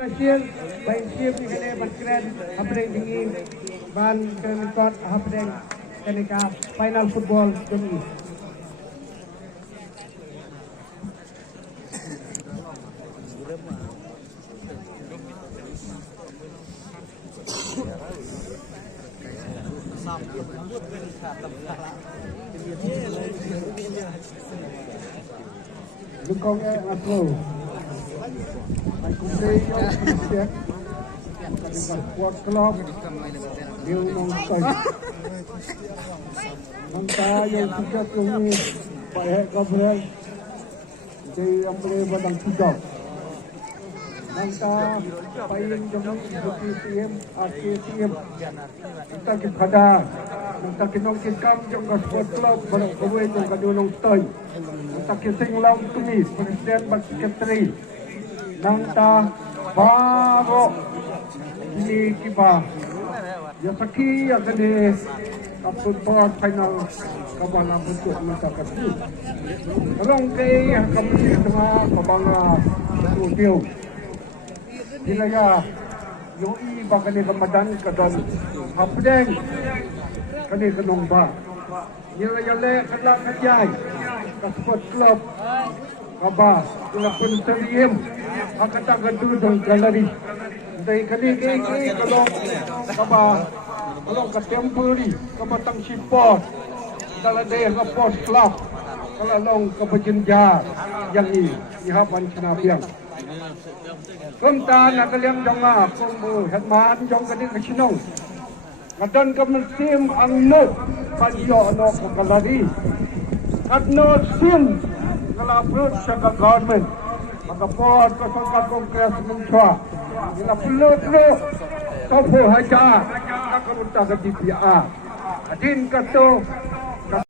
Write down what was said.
Malaysia baik siap ni kena berkeren apa tinggi ban kena kot apa kena final football ini. Lukongnya atau ay kumpleyo Christian kanilang sport club yung mongkay mangkaya sikat yung Pak Gabriel di ang maliwan ng sikat mangka paling yung KTM KTM kita kipada mangka kinong kikam yung sport club barang kawin yung kadulong toy mangka kising lang tumis President Secretary Nangta bago ini kiba ya saki ya kene kapun part final kabana bentuk masyarakat orang kay kami sama kabanga studio sila ya yung iba kani kamadan kadan hapdeng kani kanong ba nila ya le kadang kajay kasport club kaba kula pun teriem akata gadudong galeri dai kani kalau kaba kalau ka temporary kamatang support dala dai ka sport club kalau long ka bajinja yang ini ihapan sinabiang kumta nakaliam jonga kumbu hetman jong kani kasinong ngadan ka musim ang no panyo no ka galeri at no sim kalaput sa government magapot ko sa kongres menswa ila pulut lo topo haja kamunta ka DPR adin ka to